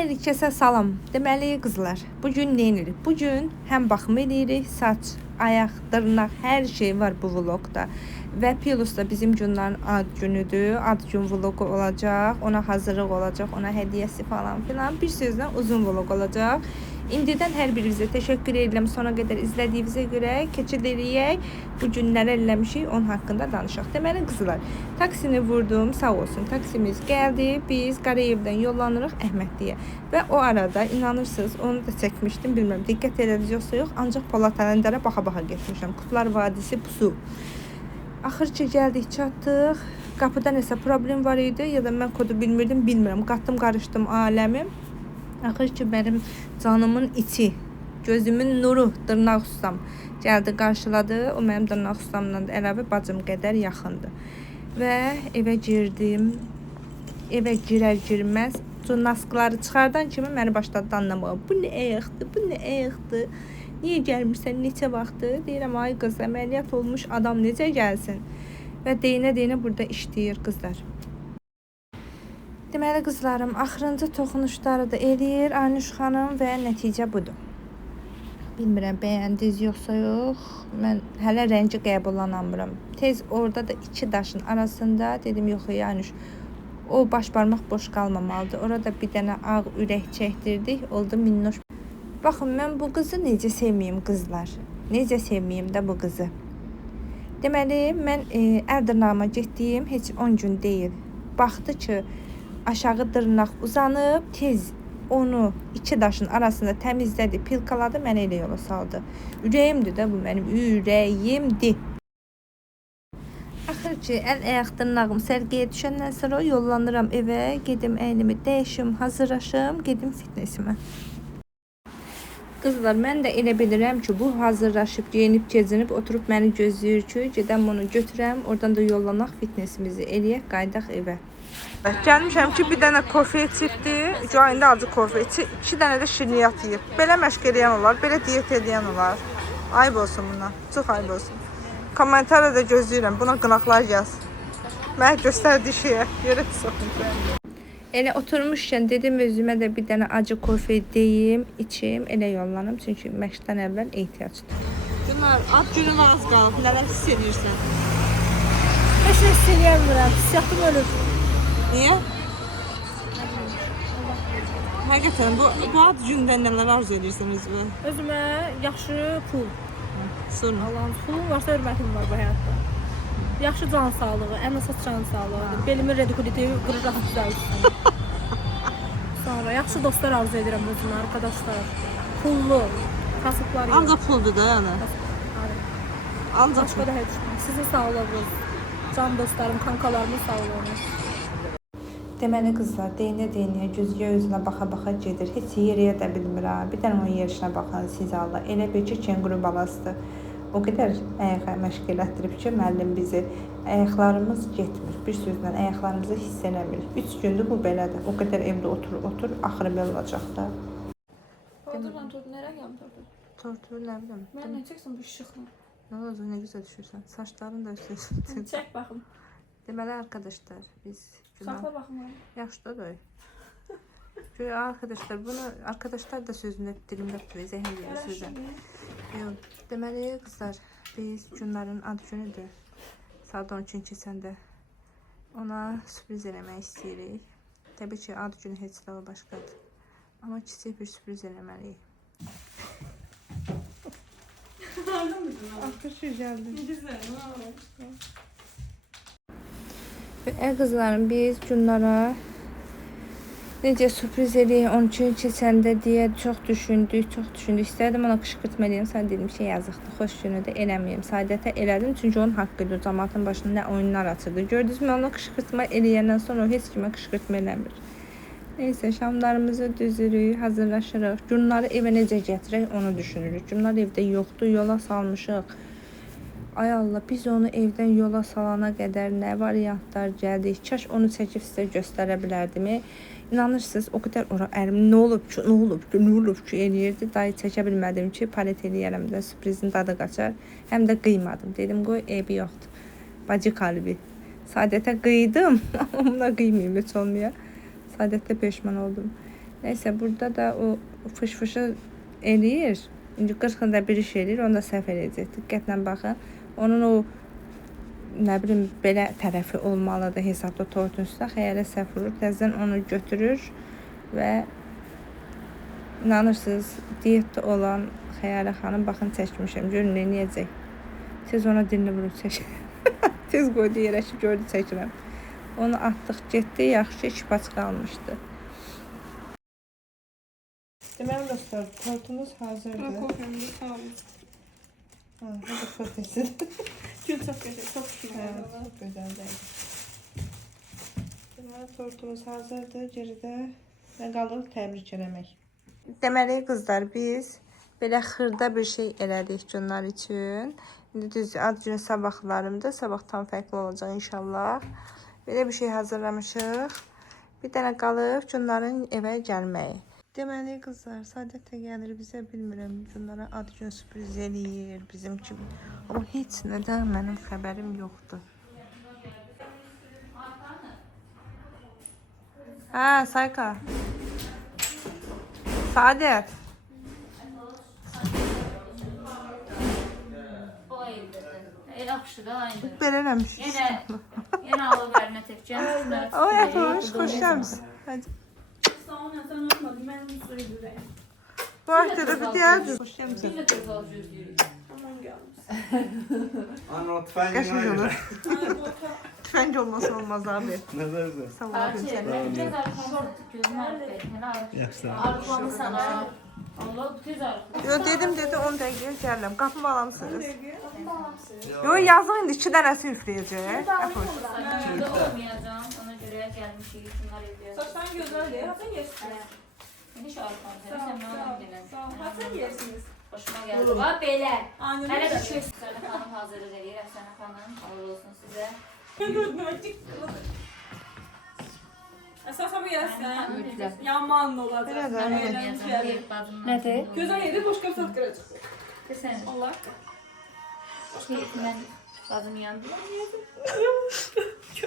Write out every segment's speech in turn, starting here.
Hər kəsə salam. Deməli qızlar, bu gün nə edirik? Bu gün həm baxım edirik, saç, ayaq, dırnaq, hər şey var bu vlogda. Və plus da bizim günlərin ad günüdür. Ad gün vlogu olacaq, ona hazırlıq olacaq, ona hədiyyəsi falan filan. Bir sözlə uzun vlog olacaq. İndidən hər birinizə təşəkkür edirəm sona qədər izlədiyinizə görə. Keçid eləyək. Bu gün nələr eləmişik, onun haqqında danışaq. Deməli qızlar, taksini vurdum, sağ olsun. Taksimiz gəldi. Biz Qarayevdən yollanırıq Əhmədliyə. Və o arada inanırsınız, onu da çəkmişdim, bilmirəm, diqqət elədiniz yoxsa yox, ancaq Polat Ələndərə baxa-baxa getmişəm. Kutlar Vadisi Pusu. Axır ki gəldik, çatdıq. Qapıda nəsə problem var idi ya da mən kodu bilmirdim, bilmirəm. Qatdım, qarışdım aləmim. Axır ki mənim canımın içi, gözümün nuru, dırnaq ustam gəldi, qarşıladı. O mənim dırnaq ustamla da əlavə bacım qədər yaxındır. Və evə girdim. Evə girər-girməz maskları çıxardan kimi məni başladı anlamağa. Bu nə ayıqdır, bu nə ayıqdır? Niyə gəlmirsən, neçə vaxtdır? Deyirəm, ay qız, əməliyyat olmuş adam necə gəlsin? Və deyinə-deyinə burada işləyir qızlar. Deməli qızlarım, axırıncı toxunuşları da eləyir Aynüş xanım və nəticə budur. Bilmirəm, bəyəndiniz yoxsa yox. Mən hələ rəngi qəbullanamıram. Tez orada da iki daşın arasında dedim, yox Aynüş, o baş barmaq boş qalmamalıdır. Orada bir dənə ağ ürək çəkdirdik, oldu minnoş. Baxın, mən bu qızı necə sevməyim qızlar. Necə sevməyim də bu qızı. Deməli, mən əl dırnağıma getdiyim heç 10 gün deyil. Baxdı ki, aşağı dırnaq uzanıb, tez onu iki daşın arasında təmizlədi, pilkaladı, mənə elə yola saldı. Ürəyimdir də bu, mənim ürəyimdir. Axır ki, əl-ayaq dırnağım sərgiyə düşəndən sonra yollanıram evə, gedim əynimi dəyişim, hazırlaşım, gedim fitnesimə. Qızlar, mən də elə bilirəm ki, bu hazırlaşıb, geyinib, gezinib, oturub məni gözləyir ki, gedəm onu götürəm, oradan da yollanaq, fitnesimizi eləyək, qaydaq evə. Gəlmişəm ki, bir dənə kofe içibdi, Cahində acı kofe içib, 2 dənə də şirniyyat yiyib. Belə məşq eləyən olar, belə diyet eləyən olar. Ayıb olsun buna, çox ayıb olsun. Kommentarda da gözləyirəm, buna qınaqlar yazsın. Mənə göstərdiyi şeyə görə soxun. Elə oturmuşkən dedim özümə də bir dənə acı kofe deyim, içim, elə yollanım. Çünki məşqdən əvvəl ehtiyacdır. Günlər, ad günün az qalıb, nələr hiss edirsən? Heç nə hiss eləyəmirəm, hissiyatım ölür. Niyə? Həqiqətən, bu ad gündə nələr arzu edirsən özünə? Özümə yaxşı pul. Sonra? Allah'ım, pulum varsa hörmətim var bu həyatda. Yaxşı can sağlığı, ən əsas can sağlığı. Belimin redikuliti qırıraq düzəlsin. Sonra yaxşı dostlar arzu edirəm özümə, arkadaşlar. Pullu, kasıblar yox. Ancaq puldur da yəni. Ancaq Başqa da heç. Sizin sağlığınız, can dostlarım, kankalarımın sağlığınız. Deməli qızlar, deyinə-deyinə, gözgə özünə baxa-baxa gedir. Heç yeriyə də bilmir ha. Bir dənə onun yerişinə baxın siz Allah. Elə bir ki, kenguru balasıdır. O qədər ayağa məşq elətdirib ki, müəllim bizi. Ayaqlarımız getmir. Bir sözlə ayaqlarımızı hiss eləmirik. 3 gündür bu belədir. O qədər evdə otur, axırı belə olacaq da. Ordudan tortu nereye geldi? Tortu nə bilim. Ben ne çeksin bu şıkla? Nə olacaq, nə güzel düşürsən. Saçların da üstə. Çek bakım. Deməli arkadaşlar, biz Sakla bakım. yaxşı da. Çünki arkadaşlar, bunu arkadaşlar da sözünü dilimdə tutuyor, zəhmət sözə. Yox, deməli qızlar, biz günlərin ad günüdür. Saat 12-ni keçəndə ona sürpriz eləmək istəyirik. Təbii ki, ad günü heç də o başqadır. Amma kiçik bir sürpriz eləməliyik. Axır gəldi. Güzel. Qızlarım, biz günlara necə sürpriz eləyək 12-ni keçəndə deyə çox düşündük. İstədim ona qışqırtma eləyim, sən dedim ki, yazıqdır, xoş günü də eləməyim. Sadətə elədim, çünki onun haqqıdır. Cəmaatın başında nə oyunlar açırdı. Gördünüz mü, ona qışqırtma eləyəndən sonra o heç kimə qışqırtma eləmir. Neysə, şamlarımızı düzürük, hazırlaşırıq. Günləri evə necə gətirək, onu düşünürük. Günlər evdə yoxdur, yola salmışıq. Ay Allah, biz onu evdən yola salana qədər nə variantlar gəldi. Kaş onu çəkib sizə göstərə bilərdim. İnanırsınız, o qədər ora əlim nə olub ki eləyirdi. Dayı çəkə bilmədim ki, palet eləyərəm də sürprizin dadı qaçar. Həm də qıymadım. Dedim, qoy eybi yoxdur. Bacı qalbi. Sadətə qıydım, amma buna qıymayım heç olmaya. Sadətdə peşman oldum. Neyse burada da o fış-fışı eləyir. İndi 40-da bir iş eləyir, onu da səhv eləyəcək. Diqqətlə baxın. Onun o nə bilim belə tərəfi olmalıdır hesabda tortun üstə. Xəyala səhv vurur. Təzədən onu götürür və inanırsınız diyetdə olan Xəyalə xanım baxın çəkmişəm. Görün nə edəcək. Tez ona dilini vurub çək. Tez qoydu yerə ki, gördü çəkirəm. Onu atdıq, getdi. Yaxşı ki, şipaç qalmışdı. Deməli dostlar, tortumuz hazırdır. Kofemde sağ olun. Ha, bu da kofesi. Gül çok yaşa, çok şükür. Çok güzel değil. Deməli tortumuz hazırdır. Geridə nə qalır? Təbrik eləmək. Deməli qızlar, biz belə xırda bir şey elədik günlər üçün. İndi düz ad günü sabahlarımda, sabahtan fərqli olacaq inşallah. Belə bir şey hazırlamışıq. Bir dənə qalıb günlərin evə gəlməyi. Deməli qızlar, Sadət də gəlir bizə, bilmirəm, günlərə ad günü sürpriz eləyir bizim kimi. Amma heç nədən mənim xəbərim yoxdur. Hə, Sayka. Sadət. Yaxşı da aynı. Belə eləmiş. Yenə alıb əlinə təkcəm. O yapılmış, xoş gəlmişsin. Hadi. Sağ olun, sən olmadın. Mən suyu görəyim. Bu haftada bir deyərdin. Xoş gəlmişsin. Bir də göz alıcı gözləyir. Aman gəlmişsin. Ana o tüfengi Qəşəng var. olur. Tüfəng olmasa olmaz abi. Nazarda. Sağ ol abim Açı, sənə. mən göz arxamı gözümü arıq etməni Yaxşı. arıqlamı sana. Allah, göz arıq. Yo dedi 10 dəqiqəyə gəlirəm. Qapımı alamsınız. Yo yazın indi 2 dənəsi üfləyəcək. Burada olmayacağım, ona görə gəlmişik, şunlar ediyor. Saçtan güzel değil, hasan yersiniz. Geniş arxam, sən mənə gələn. Sağ ol, hasan yersiniz. Hoşuma gəldi. Bax, belə. Aynen Hələ öyle. bir şey Sələ xanım hazırlıq edir, Əfsənə xanım. Allah olsun sizə. Esas ama yersen. Mütləq. Yaman olacak. Biraz daha Eğlenceli. Nədir? Güzel yedi, boş kapsat kıracak. Sən, Allah. mən qazım yandı.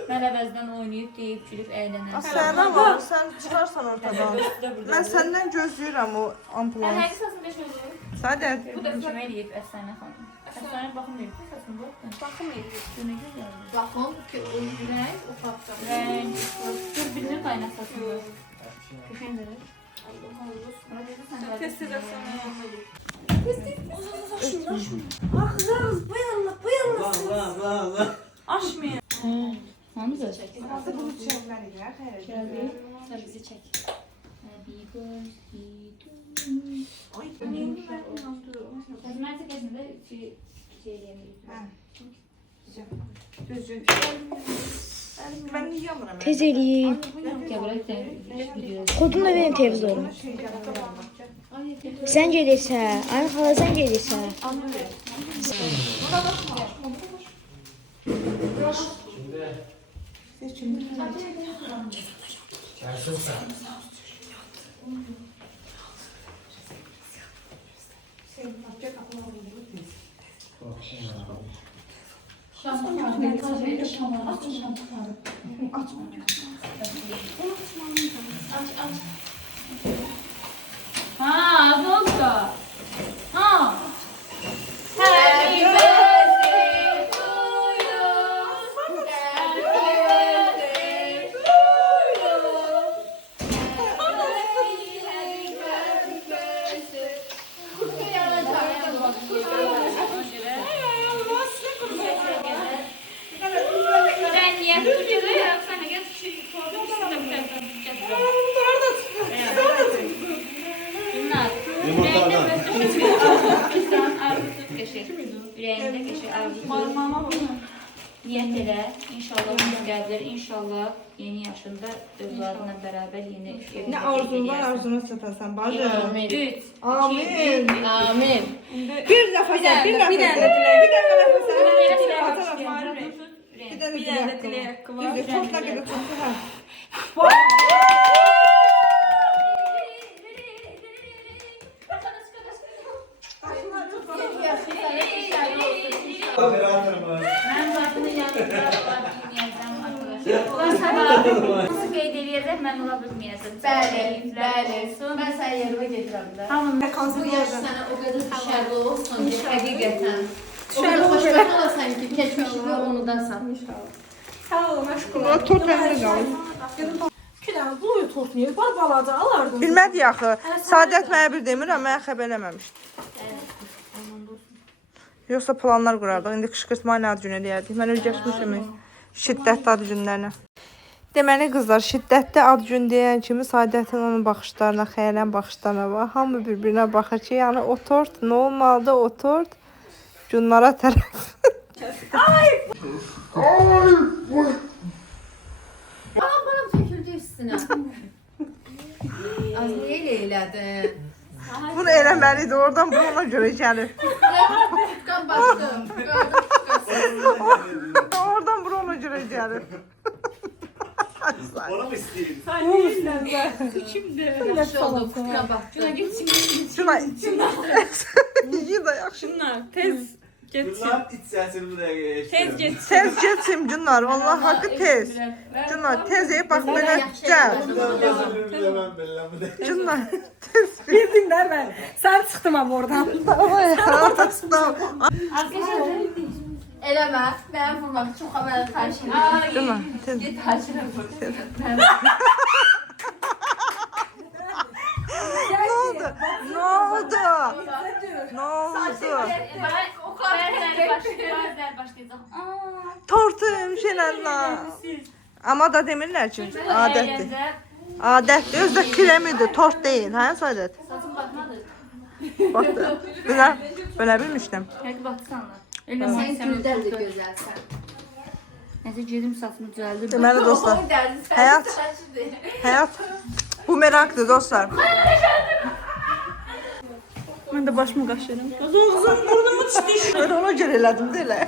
Mən əvəzdən oynayıb, deyib, gülüb, əylənəm. Sənə var, sən çıxarsan ortadan. Mən Mən səndən gözləyirəm o ampulanı. Həqiqi səsində şey olur. Sadət. Bu da kömək eləyib Əfsənə xanım. Əfsənə baxım deyib, səsində yoxdur. Bakım iyi. Günə gözəl. Baxın ki, o rəng o parça. Rəng, dur birini qaynasasında. Köşəndir. Test edeceksin. Allah. Aşmayın. Hamza. Bunu çəkməli ya, xeyr. Sen bizi çək. Happy birthday to you. Kazmetik kesinde şey diyemiyorum. Düzgün. Mən niyə yamıram? Tez eləyin. Gel buraya sen video. Kodunu da verin televizoruna. Sən gedirsən. Ay xala sən gedirsən. Ha, az oldu. Ha. Happy birthday to you. Happy birthday to you. Happy birthday. Ben niye tutuyorum ya? Sana gel şu Yumurtadan. Yüreğinde geçir arzu. Mama bunu. Niyet elə, inşallah biz gəlir, inşallah yeni yaşında övladla bərabər yeni ev Nə arzun var, arzuna çatasan bacım. 3. Amin. Amin. Bir nəfəsə, bir nəfəsə. Bir dənə dilək. Bir dənə nəfəsə. Bir Bir dənə Bir dilək dənə haqqı dilək var. haqqı var. Düzdür, çok da qədər çoxdur ha. Mən qadının yanında qadın yazdım arkadaşlar. Bunlar sabah nasıl qeyd edir deyəcək, mən ola bilməyəcəm. Bəli, bəli. Olsun. Mən sənin yerimə gedirəm də. Hamı Bu yaş sənə o qədər düşərli olsun ki, həqiqətən. O qədər xoşbəxt olasan ki, keçmişini unudasan. Sağ ol, məşğul. Tort məndə qalır. İki dənə bluyu tort niyə? Var balaca alardım. Bilmədi axı. Saadət mənə bir demirəm, mənə xəbər eləməmişdi. Yoxsa planlar qurardıq. İndi qışqırtma ilə ad günü eləyərdik. Mən öyrəşmişəm şiddətli ad günlərinə. Deməli qızlar, şiddətli ad gün deyən kimi Saadətin onun baxışlarına, xəyalən baxışlarına var. Hamı bir-birinə baxır ki, yəni o tort nə olmalıdır, o tort günlara tərəf. Bana töküldü üstünə. Az niyə elə elədin? Bunu eləməlidir, oradan bu ona görə gəlir. Qan başdım. Oradan bura ona görə gəlir. Ona mı isteyeyim? Yaxşı oldu, qan baxdım. Şuna. İyi da yaxşı. Tez Bunlar iç səsini bu dəqiqə eşitirəm. get. Tez geçim Cünlar, Allah haqqı tez. Cünlar tez bax belə gəl. Mən belləmə Cünlar. Bildin də mən. Sən çıxdım amma oradan. Ortasından. Eləmə, mənim vurmaq çox əmələ xarş edirəm. Cünlar tez. Get haşirəm. Ne oldu? Ne oldu? Ne oldu? Bəzilər başlayacaq. Tortum şeylərlə. Amma da demirlər ki, adətdir. Adətdir, özü də kremidir, tort deyil, hə Saadət? Saçım batmadı. Baxdı. Belə bilmişdim. Həqiqi batsanlar. Sən güldən də gözəlsən. Nəsə gedim saçımı düzəldim. Deməli dostlar, həyat bumerangdır dostlar. Mən də başımı qaşıyıram. Öyle ona görə elədim də elə.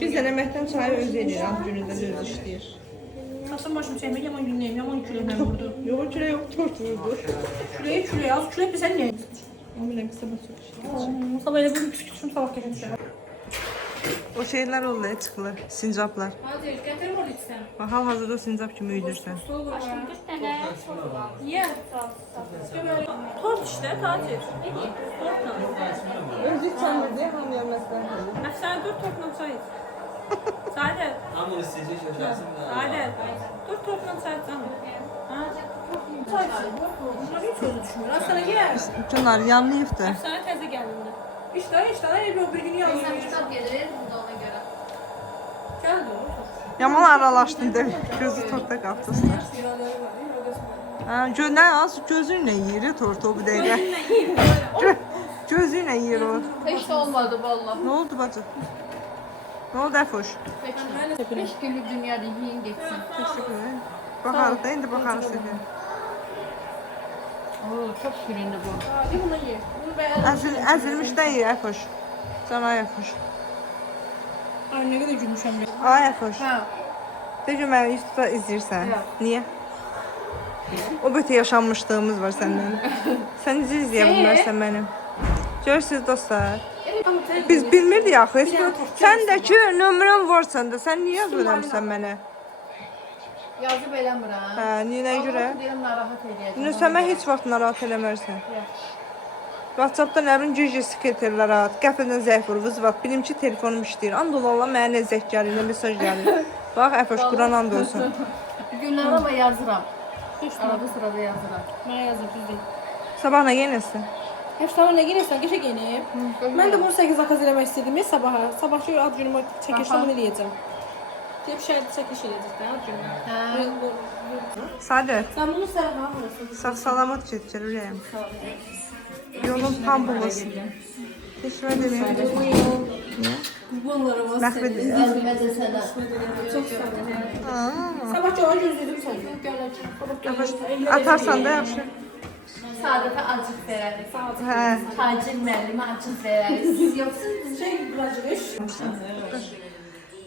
Biz eləməkdən çayı öz eləyir, ad günündə də öz işləyir. Saçım başımı çəkmək yaman günləyim, yaman küləklə vurdu. Yox, külə yox, tort vurdu. Külək, az külək bir sən niyə? Bilmirəm, sabah çox işləyir. Sabah elə bir küçük sabah keçmişəm. O şeylər oldu, çıxılır, sincaplar. Hadi, gətir onu içsən. Bax, hal-hazırda o sincap kimi üyüdürsən. Niyə? Tort işte, tatil. Özü kəndi deyə hamıya məsləhət. Sən dur tortla çay iç. Saadet, Hamı istəyəcək şaşarsın da. Saadet. Dur tortla çay iç canım. Ha? Çay iç. Bunlar hiç özü düşmür. Sana gel. Cünlar yanlayıbdır. Sana təzə gəlindi. İşte, ev yok bir gün Sən yazıyor. kitab gelir, bu da ona görə. Gel dur. Yaman aralaşdın demək. Gözü torta qapdısın. Nə az gözünlə yeyir tortu bu dəqiqə. Gözünlə yeyir o. Heç də olmadı vallahi. Nə oldu bacı? Nə oldu Əfoş? Heç günlük dünyada yiyin geçsin. Baxarıq da, indi baxarıq səhər. Oo, çok şirindi bu. Hadi bunu ye. Bunu beğendim. Əzilmişdən ye Əfoş. Can ay Əfoş. Ay ne kadar gülmüşəm. Ay Əfoş. Hə. De ki məni YouTube'da izləyirsən. Niyə? O bötə yaşanmışlığımız var səndən. Sən necə izləyə bilmərsən mənim? Görürsünüz dostlar. Biz bilmirdik axı. Sən də ki nömrəm var səndə. Sən niyə yazmırsan mənə? Yazıb eləmirəm. Hə, niyə görə? Deyirəm narahat eləyəcəm. Sən mən heç vaxt narahat eləmərsən. WhatsApp-da nə bilim gec sekreterlər at, qəfildən zəif vurur, vızvat. Bilim ki telefonum işləyir. And Allah mənə nə zəng gəlir, nə mesaj gəlir. Bax Əfoş Quran and olsun. Günlər ama yazıram. Arada sırada yazıram. Mənə yazın düzdür. Sabah nə yenəsən? Hep sabah ne gelirsen geçe gelip. Ben de bunu 8 zakaz eləmək istedim ya sabaha. Sabahçı ad günümü çəkilişdə bunu eləyəcəm. Deyib şəhərdə çəkiliş eləyəcək ad günümü. Saadət, Sən bunu sərhə burası. sağ salamat get gəlirəm. Yolun pambıq olsun. Teşekkür ederim. Bunları var. Məhv edir. Yazıma da sənə. Çok sağ ol. Sabahçı onu gözlədim sən. Atarsan da yaxşı. Saadətə acıq verərik. Hə. Tacir müəllimə acıq verərik. Siz yoxsunuz. Şey bacırış.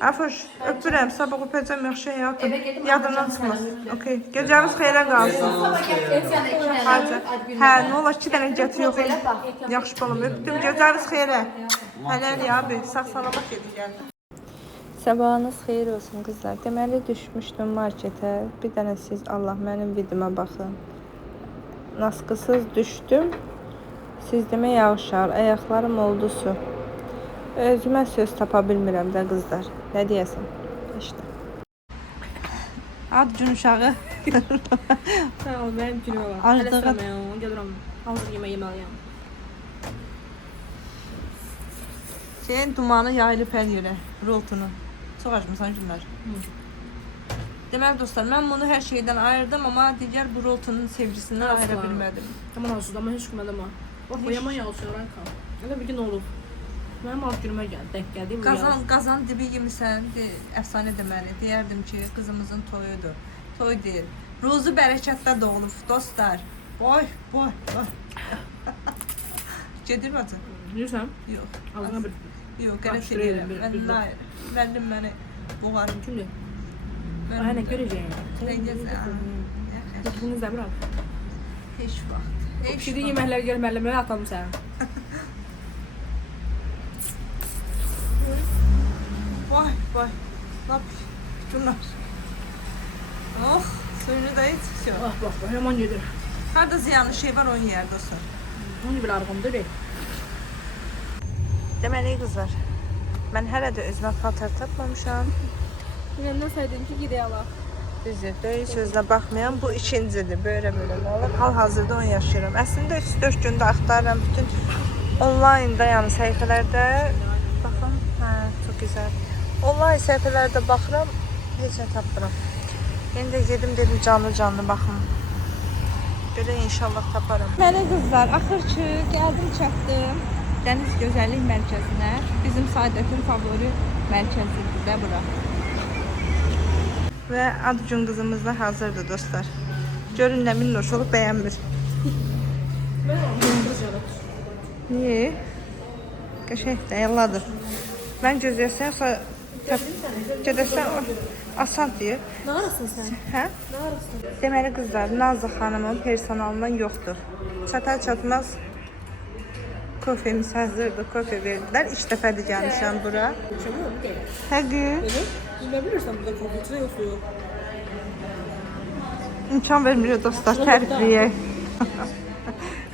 Əfoş, öpürəm. Sabah öpəcəm yaxşı həyatım. Evə gedim, Yadımdan çıxmaz. Okay. Gecəmiz xeyrə qalsın. Sabah gətirsən 2 Hadi. dənə ad günü. Hə, nə olar 2 dənə gətir yox. Yaxşı balam, öpdüm. Gecəmiz xeyrə. Helal abi. Sağ salamat gedin gəldi. Sabahınız xeyir olsun qızlar. Deməli düşmüşdüm marketə. Bir dənə siz Allah mənim videoma baxın. Naskısız düşdüm. Siz demə yağışar, ayaqlarım oldu su. Özümə söz tapa bilmirəm də qızlar. Nə deyəsən? İşte. Ad gün uşağı. Sağ ol, mənim günüm var. Aclığı- Hələ sıramıyam, gəlirəm. Hazır yemək yemeliyim. Şeyin dumanı yayılıb hər yerə. Roltunu. Çox açmısan günlər. Deməli dostlar, mən bunu hər şeydən ayırdım, amma digər bu roltunun sevgisindən ayıra Asla. bilmədim. Tamam hazır, ama hiç gümədim ha. Bak, bu yaman yağışıyor, Ranka. Elə bir gün olub. Mənim alt günümə gəldi, denk gəldi. bu yağış. Qazan dibi yemisən, əfsanə deməli. Deyərdim ki, qızımızın toyudur. Toy deyil. Ruzu bərəkətdə doğulub dostlar. Boy. Gedir bacı? Yürüsən? Yox. Ağzına bir. Yox, qərət Qarışdırıyorum, edirəm. bir- Mən müəllim məni boğarım. Kimdir? Aynen göreceğim. Rəngəsən. Bunu izləmir abi. Heç vaxt. Heç Pişirdiğin vaxt. yeməkləri gəl müəllimlərə atalım sənə. Vay. Lap şunlar. Oh, suyunu da iç. Всё. Bak, yaman gedir. Harda ziyanlı şey var onu yer dostlar. Onu bir arğımdır be. Deməli qızlar. Mən hələ də özümə paltar tapmamışam. Biləndən saydım ki, gidəyə alaq. Düzdür, böyük sözünə baxmayan bu ikincidir. Böyle olur. Hal-hazırda 10 yaşayıram. Əslində 3-4 gündə axtarıram bütün onlaynda, yəni səhifələrdə. Baxın, çox gözəl. Onlayn səhifələrdə baxıram, heç nə tapmıram. İndi də dedim canlı baxım. Belə inşallah taparım. Mənə qızlar, axır ki gəldim çatdım Dəniz Gözəllik Mərkəzinə. Bizim Saadətin favori mərkəzidir də bura. Və ad gün qızımız da hazırdır dostlar. Görün nə minnoş olub bəyənmir. Niye? Qəşəngdir, yalladır. Mən gözləyəsən, sonra gedəsən asan deyir. Nə arasın sən? Hə? Deməli qızlar, Nazlı xanımın personalından yoxdur. Çatar-çatmaz kofemiz hazırdır, kofe verdilər. 3 dəfədir gəlmişəm bura. Həqiqi. Ne bilirsən burada korkutuda yoxsa yox? İmkan vermiyor dostlar, tərifləyək.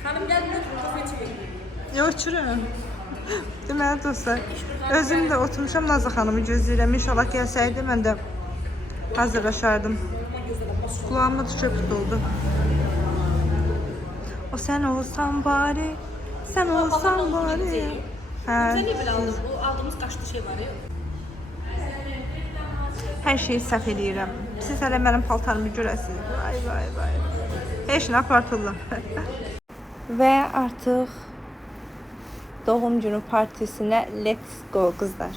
Xanım gəlmir, kofe içmək. Yox, içirəm. Deməli dostlar, özüm də oturmuşam Nazlı xanımı gözləyirəm. İnşallah gəlsəydi mən də hazırlaşardım. Kulağıma da çöp doldu. O sen olsan bari, sen olsan bari. Hə, Sən niyə belə aldın? Bu aldığımız qaşlı şey var ya. hər şeyi səhv eləyirəm. Siz hələ mənim paltarımı görəsiniz. Vay. Heç nə apartırlar. Və artıq doğum günü partisinə let's go qızlar.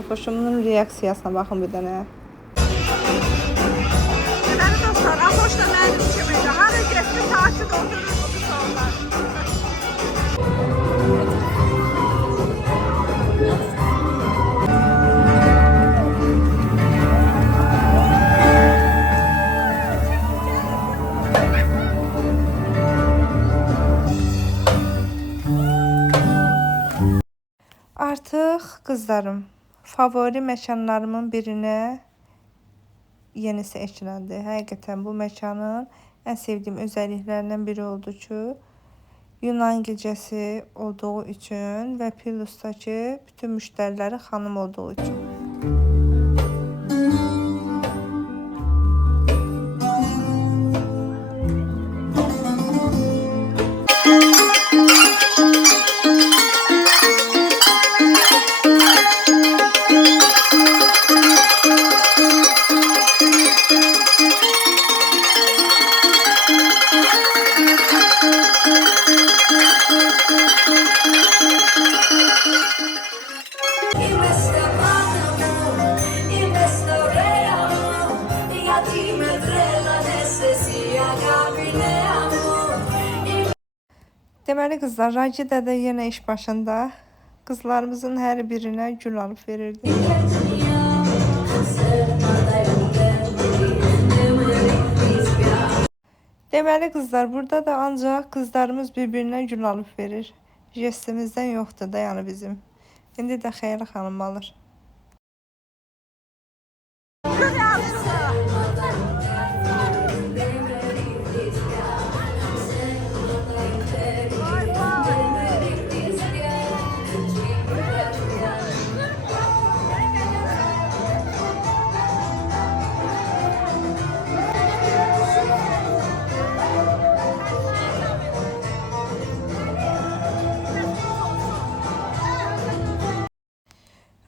Əfoşumun reaksiyasına baxın bir dənə. Deməli dostlar, Əfoş da mənim kimiydi. Hara getdi, saati doldurur bu qızlar. Artıq qızlarım, favori məkanlarımın birinə yenisi ekləndi. Həqiqətən bu məkanın ən sevdiyim özəlliklərindən biri oldu ki, Yunan gecəsi olduğu üçün və Pilusdakı bütün müştəriləri xanım olduğu üçün. Deməli qızlar, Racidə də yenə iş başında. Qızlarımızın hər birinə gül alıb verirdi. Deməli qızlar, burada da ancaq qızlarımız bir-birinə gül alıb verir. Jestimizdən yoxdur da, yəni bizim. İndi də Xeyra xanım alır.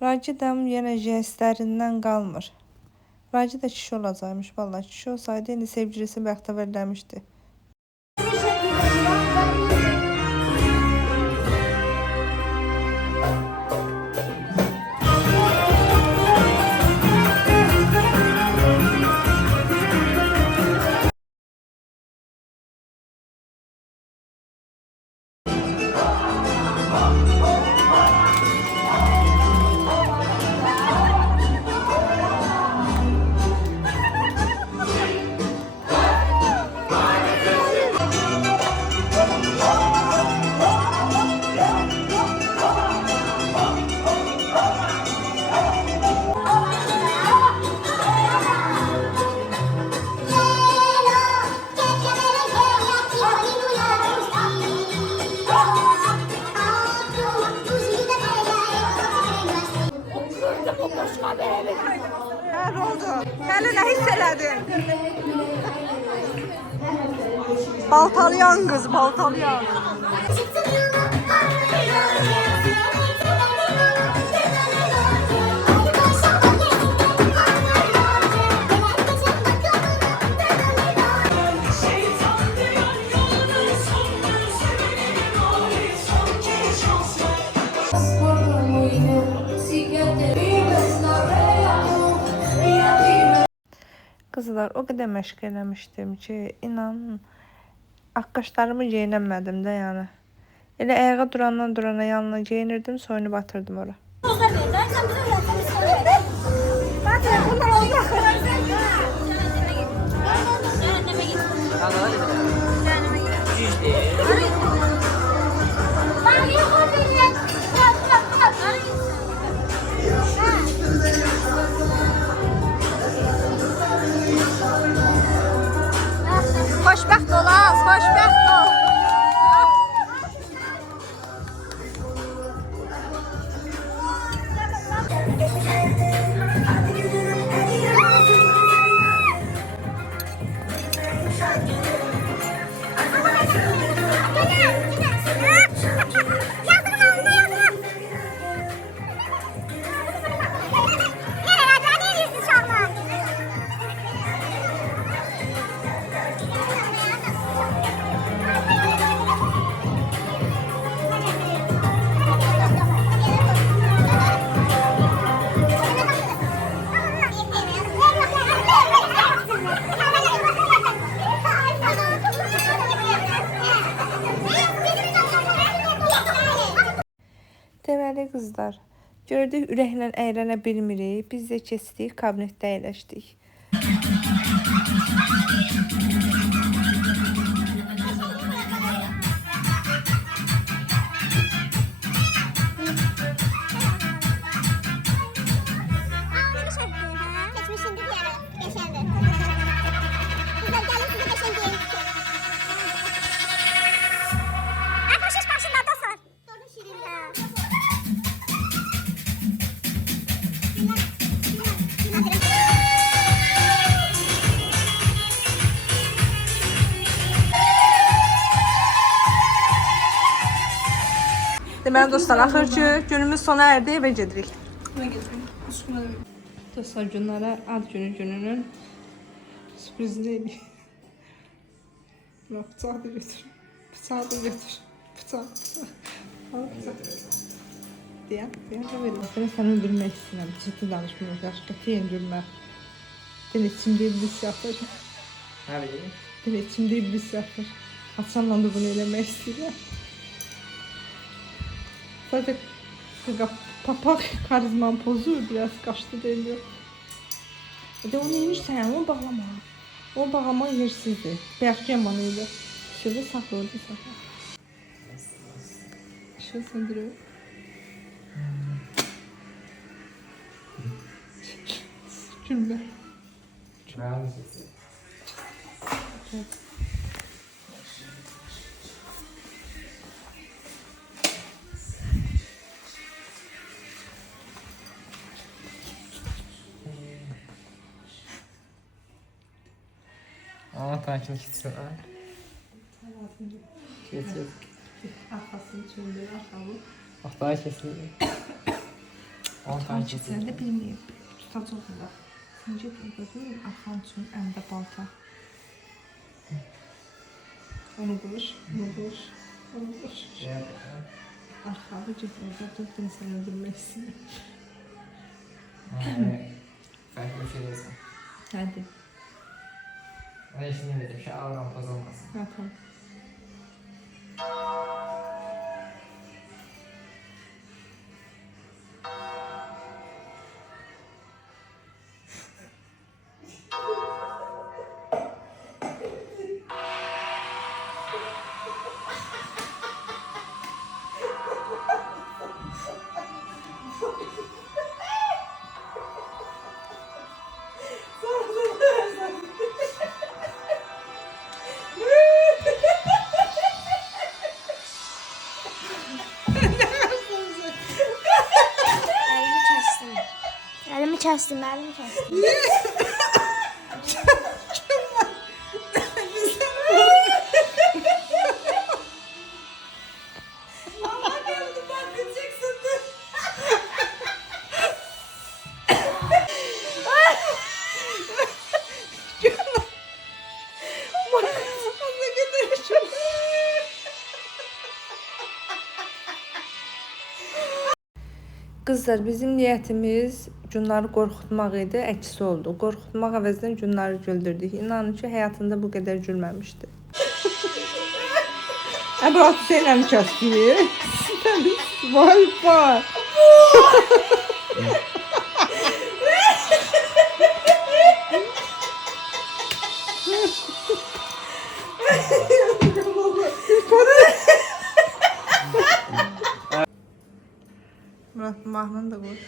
Raci də yenə jestlərindən qalmır. Raci də kişi olacaqmış. Vallahi kişi olsaydı indi sevgilisi bəxtəvərləmişdi. Nə oldu? Hələ nə hiss elədin? Baltalayan qız, baltalayan. Kızlar o kadar məşq eləmişdim ki, inanın, ağqaşlarımı geyinəmədim də yəni. Elə ayağa durandan durana yanına geyinirdim, soyunu batırdım ora. Xoşbəxt olaz, xoşbəxt ol. Deməli qızlar, gördük ürəklə əylənə bilmirik. Biz də keçdik, kabinetdə əyləşdik. Deməli dostlar, axır ki günümüz sona erdi, evə gedirik. Dostlar, günlərə ad gününün sürprizini edik. Bıçağı da götür. Bıçağı da götür. Bıçağı. Deyəm də verim. Ben səni öldürmək istəyirəm. Ciddi danışmıyorum. Qətiyyən gülmə. Dil içimdə iblis yatır. Nə bileyim? Dil içimdə iblis yatır. Açanla da bunu eləmək istəyirəm. Sadece papak karizman pozu biraz kaçtı deniyor. De onu yemişsen onu bağlama. O bağlama yersizdi. Beyaz yamanıydı. Şöyle sakla orada sakla. Şöyle söndürüyor. Cümlə. Mənim səsi. Ama takip gitsin ha. Kesin. Arxasını çöndür, arxamı. Bak daha kesin. On takip gitsin. Sən də bilməyib. Tutacaq da. Səncə burada deyil, arxan üçün əndə balta. Onu qılır, onu qılır, onu qılır. Arxamı get orada dur, ben sənə bilmək istəyirəm. Farklı bir şey değilsin. Hadi. Ama şimdi dedim şu avram bozulmasın. Ha, tamam. Əlimi kəsdim, əlimi kəsdim. Qızlar, bizim niyyətimiz Cunları qorxutmaq idi, əksi oldu. Qorxutmaq əvəzinə Cunları güldürdük. İnanın ki, həyatında bu qədər gülməmişdi. Əbrat sənəm kəsdir. Vay vay. Murat mahnını da qoy.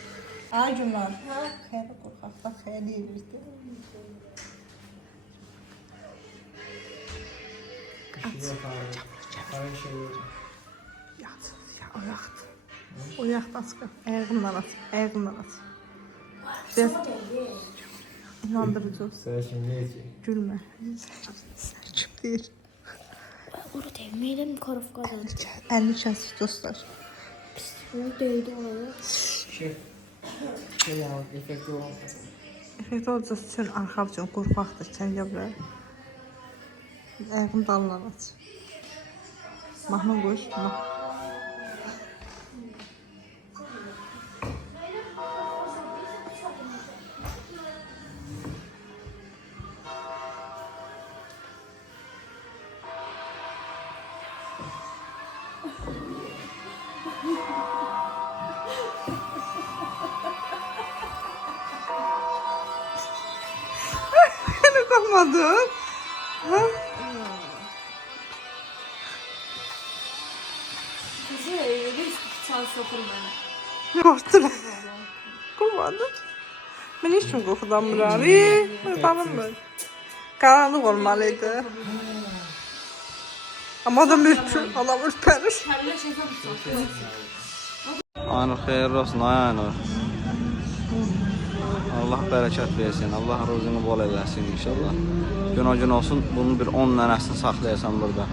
Ay Cunlar. Ha, xeyr qorxaqdan xeyr deyirdi. Yat, ya oyaqdı. Oyaqdı açıq. Ayağımdan aç, ayağımdan aç. Biraz inandırıcı olsun. Sen şimdi ne ki? Gülmə. Sən kim deyir? Uru devməydim korofqadan. Əlini kəsir dostlar. Onu döydü onu. Şey ya, efekti olmasın. Effekt olacaq üçün arxa üçün qorxaqdır. Sən gəl bura. Ayağını dalından aç. Mahnı qoş. Beni kalmadın. Ha? Bizi evde çans okur mənə. Yortular. Kurmadın. Ben hiç mi korkudanmıram? Tanımır. Karanlık olmalıydı. Ama adam ürperir. Aynur xeyirli olsun, ay Aynur. Allah bərəkət versin, Allah ruzunu bol eləsin inşallah. Gün o gün olsun, bunun bir 10 dənəsini saxlayasan burada.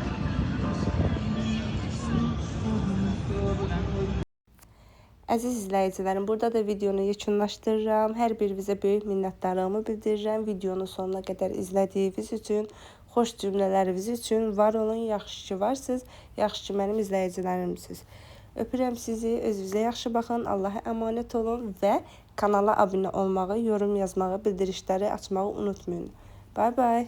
Əziz izləyicilərim, burada da videonu yekunlaşdırıram. Hər birinizə böyük minnətdarlığımı bildirirəm. Videonun sonuna qədər izlədiyiniz üçün, xoş cümlələriniz üçün var olun, yaxşı ki varsınız, yaxşı ki mənim izləyicilərimsiniz. Öpürəm sizi, özünüzə yaxşı baxın, Allaha əmanət olun və kanala abunə olmağı, yorum yazmağı, bildirişləri açmağı unutmayın. Bye bye.